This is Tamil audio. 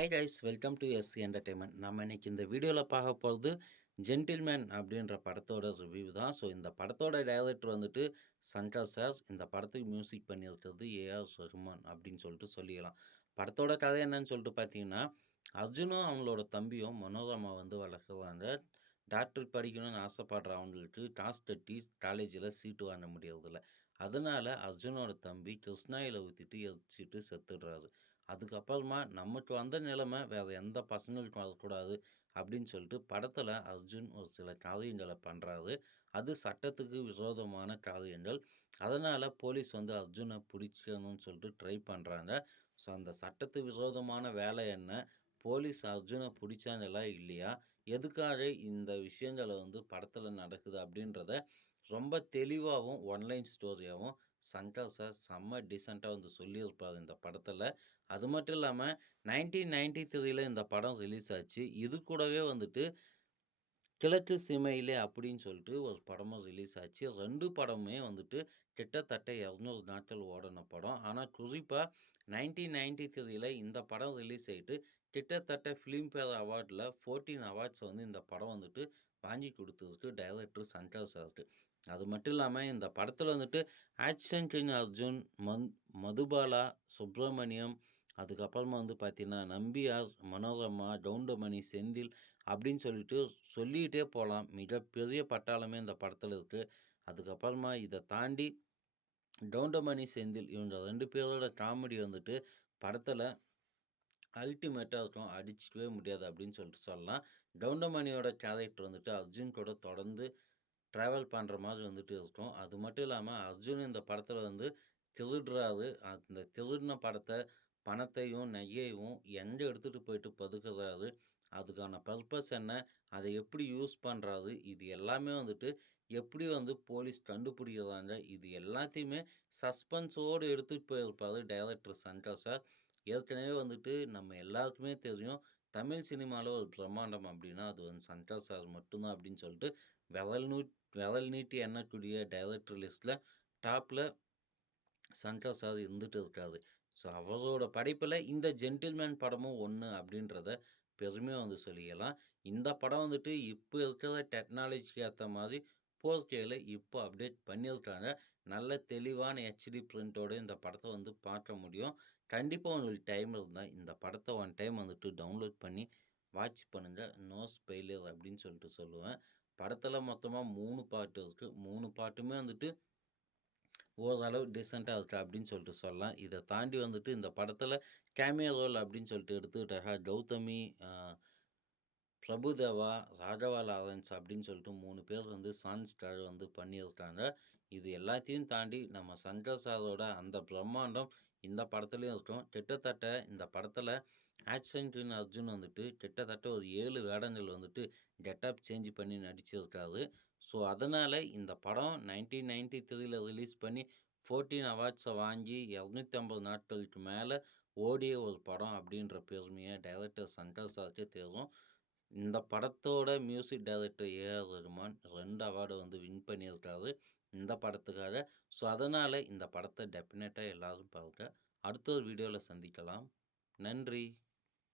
Hi guys welcome to SC entertainment. நம்ம இன்னைக்கு இந்த வீடியோவில் பார்க்க போகிறது ஜென்டில்மேன் அப்படின்ற படத்தோட ரிவ்யூ தான். ஸோ இந்த படத்தோட டைரக்டர் வந்துட்டு சங்கர் சார். இந்த படத்துக்கு மியூசிக் பண்ணியிருக்கிறது ஏஆர் ரஹ்மான் அப்படின்னு சொல்லிட்டு சொல்லிக்கலாம். படத்தோட கதை என்னன்னு சொல்லிட்டு பார்த்தீங்கன்னா, அர்ஜுனும் அவங்களோட தம்பியும் மனோரமா வந்து வளர்க்குறாங்க. டாக்டர் படிக்கணும்னு ஆசைப்படுற அவங்களுக்கு காசு கட்டி காலேஜில் சீட்டு வாங்க முடியறதில்ல. அதனால அர்ஜுனோட தம்பி கிருஷ்ணாயில ஊற்றிட்டு எரிச்சிட்டு செத்துடுறாரு. அதுக்கப்புறமா நமக்கு வந்த நிலைமை வேறு எந்த பசங்களுக்கும் வரக்கூடாது அப்படின்னு சொல்லிட்டு படத்தில் அர்ஜுன் ஒரு சில காரியங்களை பண்ணுறாரு. அது சட்டத்துக்கு விரோதமான காரியங்கள். அதனால் போலீஸ் வந்து அர்ஜுனை பிடிக்கணும்னு சொல்லிட்டு ட்ரை பண்ணுறாங்க. ஸோ அந்த சட்டத்துக்கு விரோதமான வேலை என்ன, போலீஸ் அர்ஜுனை பிடிச்சாங்களா இல்லையா, எதுக்காக இந்த விஷயங்களை வந்து படத்தில் நடக்குது அப்படின்றத ரொம்ப தெளிவாகவும் ஒன்லைன் ஸ்டோரியாகவும் சங்கர் சார் செம்ம டீசெண்டாக வந்து சொல்லியிருப்பார் இந்த படத்தில். அது மட்டும் இல்லாமல் 1993ல் இந்த படம் ரிலீஸ் ஆச்சு. இது கூடவே வந்துட்டு கிழக்கு சீமையிலே அப்படின்னு சொல்லிட்டு ஒரு படமும் ரிலீஸ் ஆச்சு. 2 படமுமே வந்துட்டு கிட்டத்தட்ட 200 நாட்கள் ஓடின படம். ஆனால் குறிப்பாக 1993ல் இந்த படம் ரிலீஸ் ஆகிட்டு கிட்டத்தட்ட ஃபிலிம்ஃபேர் அவார்டில் 14 அவார்ட்ஸ் வந்து இந்த படம் வந்துட்டு வாங்கி கொடுத்ததுக்கு டைரக்டர் சங்கர் சாருக்கு. அது மட்டும் இல்லாமல் இந்த படத்தில் வந்துட்டு ஆக்ஷன் கிங் அர்ஜுன், மதுபாலா, சுப்ரமணியம், அதுக்கப்புறமா வந்து பார்த்தீங்கன்னா நம்பியார், மனோரமா, கவுண்டமணி, செந்தில் அப்படின்னு சொல்லிட்டு சொல்லிக்கிட்டே போகலாம். மிகப்பெரிய பட்டாளமே இந்த படத்தில் இருக்குது. அதுக்கப்புறமா இதை தாண்டி கவுண்டமணி, செந்தில் இவங்க 2 பேரோட காமெடி வந்துட்டு படத்தில் அல்டிமேட்டாக இருக்கும். அடிச்சிக்கவே முடியாது அப்படின்னு சொல்லிட்டு சொல்லலாம். கவுண்டமணியோட கேரக்டர் வந்துட்டு அர்ஜுன் கூட தொடர்ந்து ட்ராவல் பண்ணுற மாதிரி வந்துட்டு இருக்கும். அது மட்டும் இல்லாமல் அர்ஜுன் இந்த படத்தில் வந்து திருடுறாரு. அந்த திருடின பணத்தையும் நகையையும் எங்கே எடுத்துகிட்டு போயிட்டு பதுக்குறாரு, அதுக்கான பர்பஸ் என்ன, அதை எப்படி யூஸ் பண்ணுறாரு, இது எல்லாமே வந்துட்டு எப்படி வந்து போலீஸ் கண்டுபிடிக்கிறாங்க, இது எல்லாத்தையுமே சஸ்பென்ஸோடு எடுத்துகிட்டு போயிருப்பார் டைரக்டர் சங்கர் சார். ஏற்கனவே வந்துட்டு நம்ம எல்லாருக்குமே தெரியும், தமிழ் சினிமாவில் ஒரு பிரம்மாண்டம் அப்படின்னா அது வந்து சங்கர் சார் மட்டும்தான் அப்படின்னு சொல்லிட்டு விரல் நூ விரல் நீட்டி எண்ணக்கூடிய டைரக்டர் லிஸ்ட்டில் டாப்பில் சங்கர் சார் இருந்துட்டு இருக்காரு. ஸோ அவரோட படைப்பில் இந்த ஜென்டில்மேன் படமும் ஒன்று அப்படின்றத பெருமையாக வந்து சொல்லிக்கலாம். இந்த படம் வந்துட்டு இப்போ இருக்கிற டெக்னாலஜிக்கு ஏற்ற மாதிரி 4Kல இப்போ அப்டேட் பண்ணியிருக்காங்க. நல்ல தெளிவான ஹெச்டி பிரிண்டோட இந்த படத்தை வந்து பார்க்க முடியும். கண்டிப்பாக உங்களுக்கு டைம் இருந்தால் இந்த படத்தை ஒன் டைம் வந்துட்டு டவுன்லோட் பண்ணி வாட்ச் பண்ணுங்கள். நோ ஸ்பெயிலர் அப்படின்னு சொல்லிட்டு சொல்லுவேன். படத்தில் மொத்தமாக 3 பாட்டு இருக்குது. 3 பாட்டுமே வந்துட்டு ஓரளவு டீசெண்டாக இருக்கு அப்படின்னு சொல்லிட்டு சொல்லலாம். இதை தாண்டி வந்துட்டு இந்த படத்தில் கேமியோ ரோல் அப்படின்னு சொல்லிட்டு எடுத்துக்கிட்டாக்கா கௌதமி, பிரபுதேவா, ராகவா லாரன்ஸ் அப்படின்னு சொல்லிட்டு 3 பேர் வந்து சான்ஸ்காக வந்து பண்ணியிருக்காங்க. இது எல்லாத்தையும் தாண்டி நம்ம சங்கர் சாரோட அந்த பிரம்மாண்டம் இந்த படத்துலையும் இருக்கும். கிட்டத்தட்ட இந்த படத்தில் ஆக்ஷன் கிங் அர்ஜுன் வந்துட்டு கிட்டத்தட்ட ஒரு 7 வேடங்கள் வந்துட்டு கெட்டப் சேஞ்ச் பண்ணி நடிச்சிருக்காரு. ஸோ அதனால் இந்த படம் 1993ல் ரிலீஸ் பண்ணி 14 அவார்ட்ஸை வாங்கி 250 நாட்களுக்கு மேலே ஓடிய ஒரு படம் அப்படின்ற பெருமையை டைரக்டர் சங்கர் சாருக்கே தெரியும். இந்த படத்தோட மியூசிக் டைரக்டர் ஏஆர் ரஹ்மான் 2 அவார்டை வந்து வின் பண்ணியிருக்காரு இந்த படத்துக்காக. ஸோ அதனால் இந்த படத்தை டெஃபினட்டாக எல்லோரும் பாருங்க. அடுத்த ஒரு வீடியோவில் சந்திக்கலாம். நன்றி.